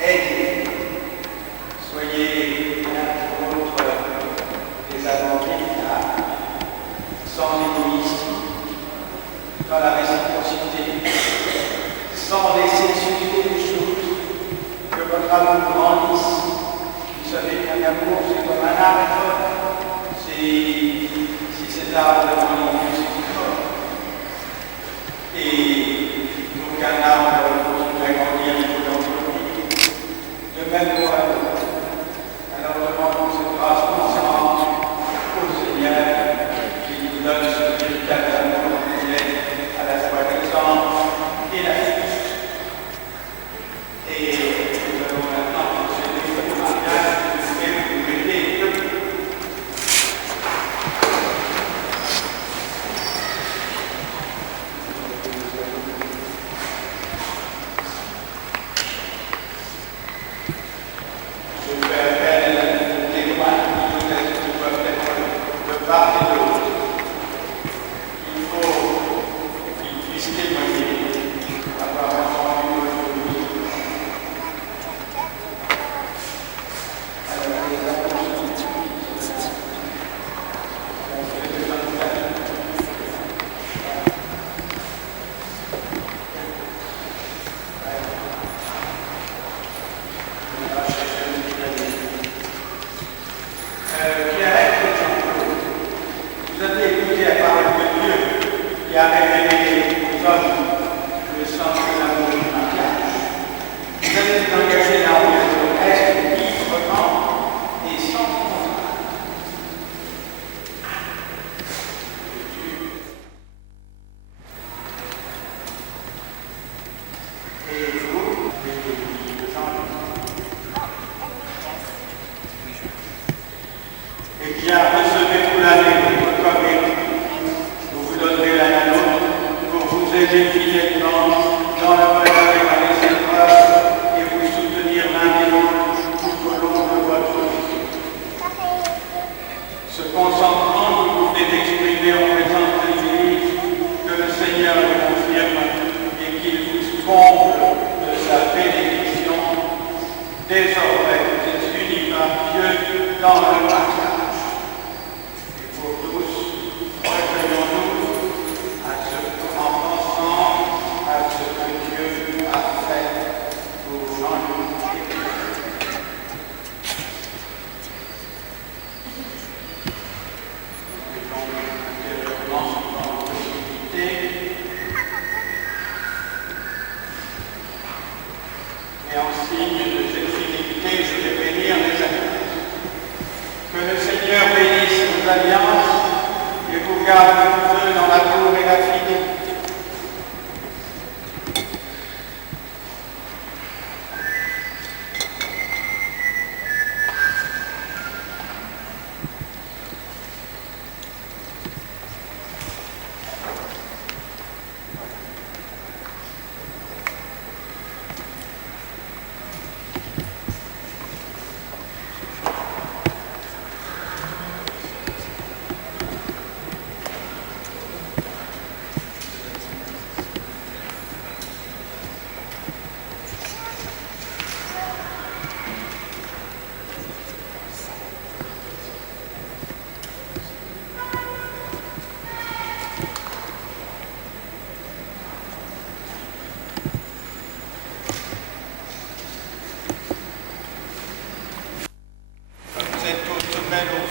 aidez. Soyez l'un pour l'autre des amants véritables, sans égoïsme, dans la réciprocité, sans laisser suivre les choses, que votre amour grandisse. Vous savez qu'un amour, c'est comme un arbre. Si cet arbre grandit, c'est plus fort. Et donc un arbre, pour grandir, il faut l'entretenir. De même pour un autre. Alors demandons cette grâce constante au Seigneur qui nous donne ce véritable amour qui est à la fois l'exemple et la source. Et nous allons maintenant procéder au mariage et vous mettez debout. Je fais appel à des témoins qui peut-être peuvent être de part et d'autre. Il faut qu'ils puissent témoigner, avoir entendu aujourd'hui. Alors, les annonces. Vous avez écouté la parole de Dieu qui a révélé aux hommes le sens de l'amour du mariage. Vous allez vous engager dans le reste librement et sans contrainte. Et vous, les gens. Eh bien, recevez-vous l'année comme époux. Vous vous donnerez l'un à l'autre pour vous aider fidèlement dans le bonheur et dans les épreuves et vous soutenir l'un et l'autre tout au long de votre vie. Ce consentement que vous venez d'exprimer en présence de l'Église, que le Seigneur le confirme et qu'il vous comble de sa bénédiction, désormais vous êtes unis par Dieu dans le mariage. Pour tous, recueillons-nous en pensant à ce que Dieu a fait pour Jean-Luc et Pierre. Nous mettons intérieurement dans nos possibilités et en signe de cette fidélité, je vais bénir les alliances. Que le Seigneur bénisse vos alliances et vous garde tous deux dans l'amour et la fidélité.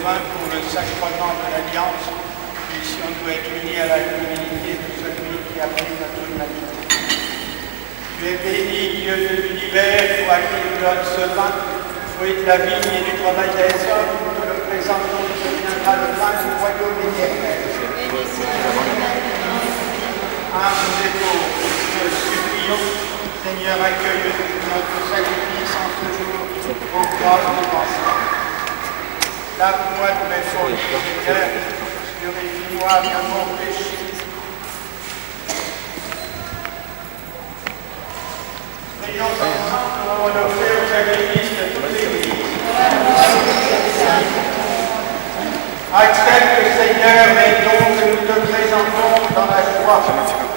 Pour le sacrement de l'Alliance, puissions-nous être unis à la divinité de celui qui a pris notre humanité. Tu es béni, Dieu de l'univers, toi qui nous donnes ce vin, fruit de la vigne et du travail des hommes, nous te le présentons, il deviendra le vin du royaume éternel. Humbles et pauvres, nous te supplions, Seigneur, accueille notre sacrifice en ce jour, au grâce de l'ensemble. Lave-moi de mes fautes, Seigneur, purifie-moi de mon péché. Prions ensemble pour offrir au sacrifice de toute l'Église. Accepte, Seigneur, les dons que nous te présentons dans la joie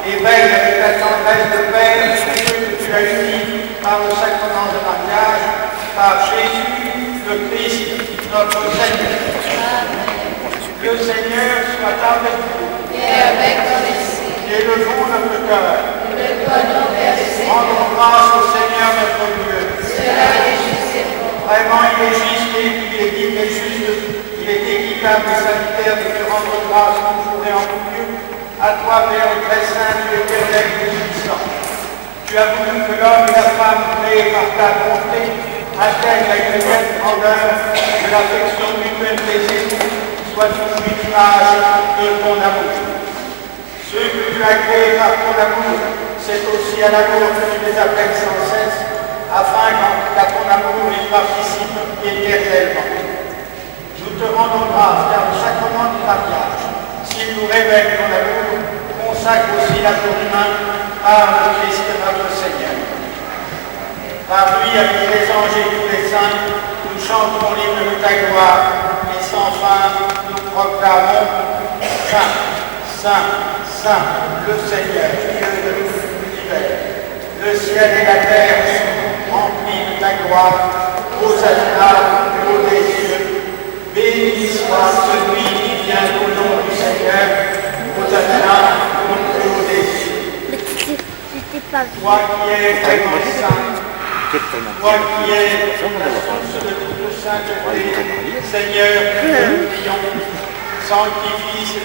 et veille avec la tendresse de Père, ceux que tu as unis par le sacrement de mariage, par Jésus, le Christ, notre Seigneur. Le Seigneur soit avec vous. Et avec ton esprit. Élevons notre cœur. Élevons vers le Seigneur. Rendons grâce au Seigneur notre Dieu. Cela est juste et bon. Vraiment, il est juste et il est digne et juste. Il est équitable et salutaire de te rendre grâce toujours et en tout lieu. À toi, Père très saint, tu es éternel et puissant. Tu as voulu que l'homme et la femme, créés par ta bonté, atteignent la pleine grandeur de l'affection mutuelle des époux, soit toujours une image de ton amour. Ceux que tu as créés par ton amour, c'est aussi à l'amour que tu les appelles sans cesse, afin qu'à ton amour ils participent éternellement. Nous te rendons grâce, car le sacrement du mariage, s'il nous révèle ton amour, consacre aussi l'amour humain par le Christ notre Seigneur. Par lui, avec les anges et tous les saints, nous chantons l'hymne de ta gloire, et sans fin, nous proclamons Saint, Saint, Saint, le Seigneur, Dieu de l'univers. Le ciel et la terre sont remplis de ta gloire. Hosanna au des cieux. Béni soit celui qui vient au nom du Seigneur. Hosanna au haut des cieux. Toi qui es vraiment saint, toi qui es la source de toute sainteté, Seigneur, nous prions, sanctifie ce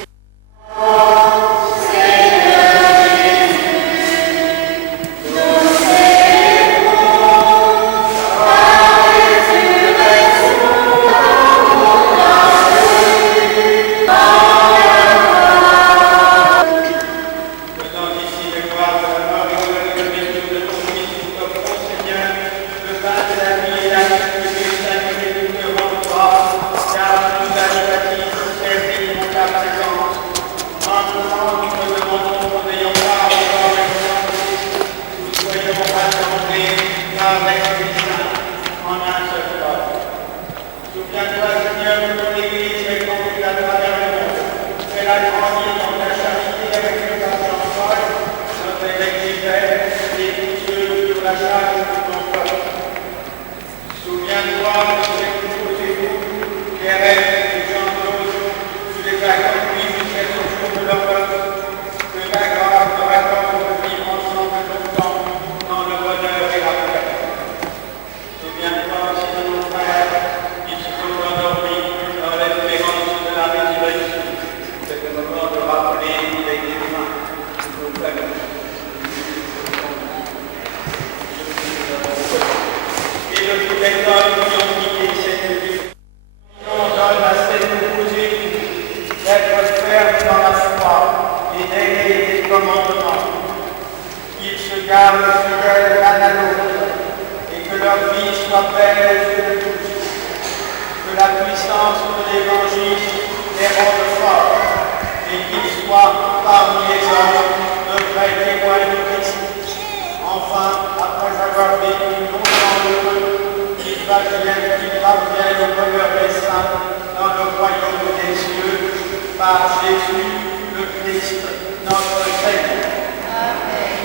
par Jésus, le Christ, notre Seigneur. Amen.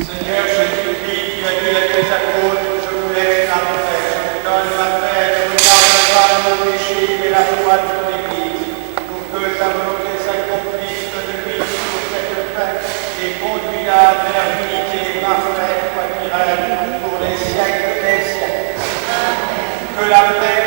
Seigneur Jésus-Christ, tu as dit à tes apôtres, je vous laisse la paix, je vous donne la paix, je ne garde pas nos péchés, mais la foi de ton Église, pour que ta volonté s'accomplisse depuis sur cette paix et conduis-la vers l'unité parfaite, quoi qu'il arrive, pour les siècles des siècles. Que la paix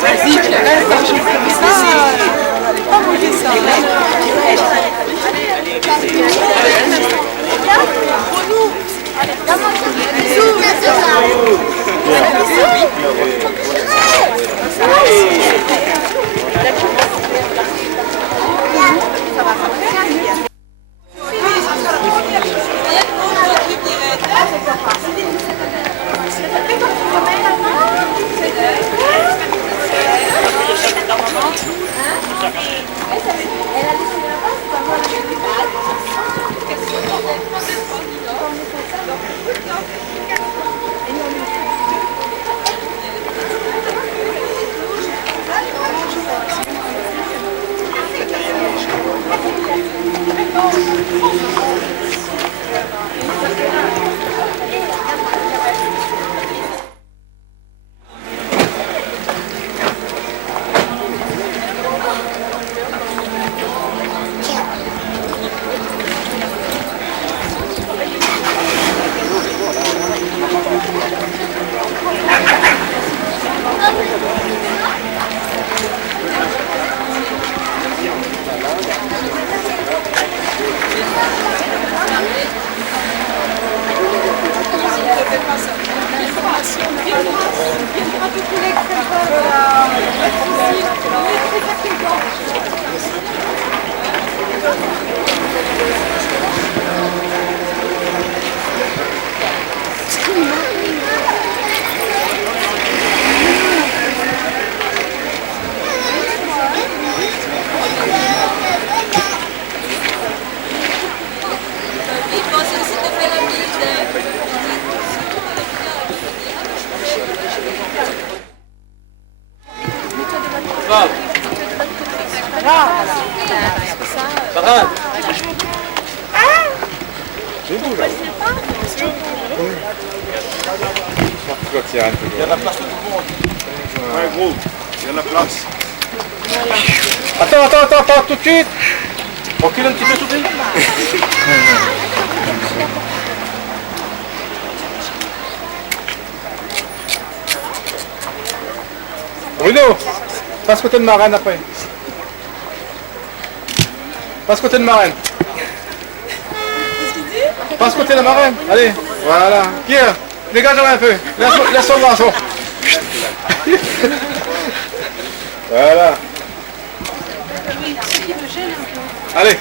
Vas-y, je laisse, je fais ça. Pas manger ça. Il y a la place pour tout le monde. Ouais, gros, il y a la place. Attends, tout de suite. Recule un petit peu, tout de suite. Bruno, passe côté de marraine après. Passe côté de marraine. Passe côté de la marraine. Allez, voilà. Pierre, dégage-la un peu. Laisse le garçon. Voilà. Allez.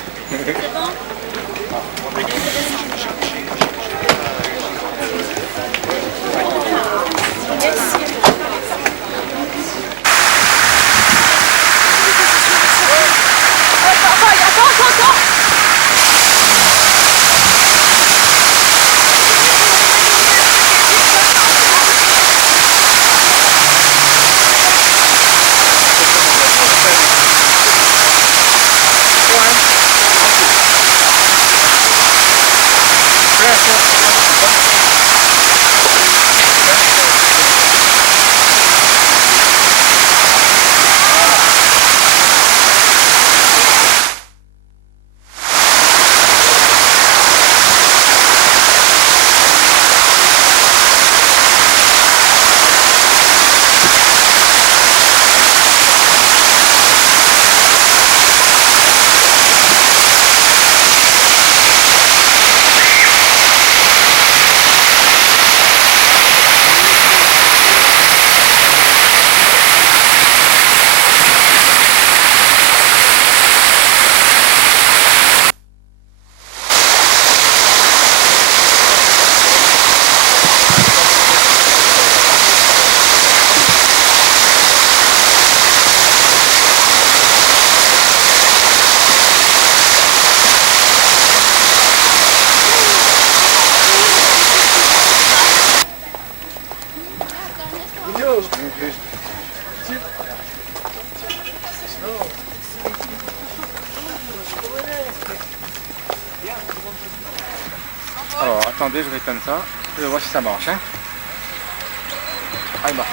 Alors attendez, je vais éteindre ça. Je vais voir si ça marche. Hein. Ah, il marche.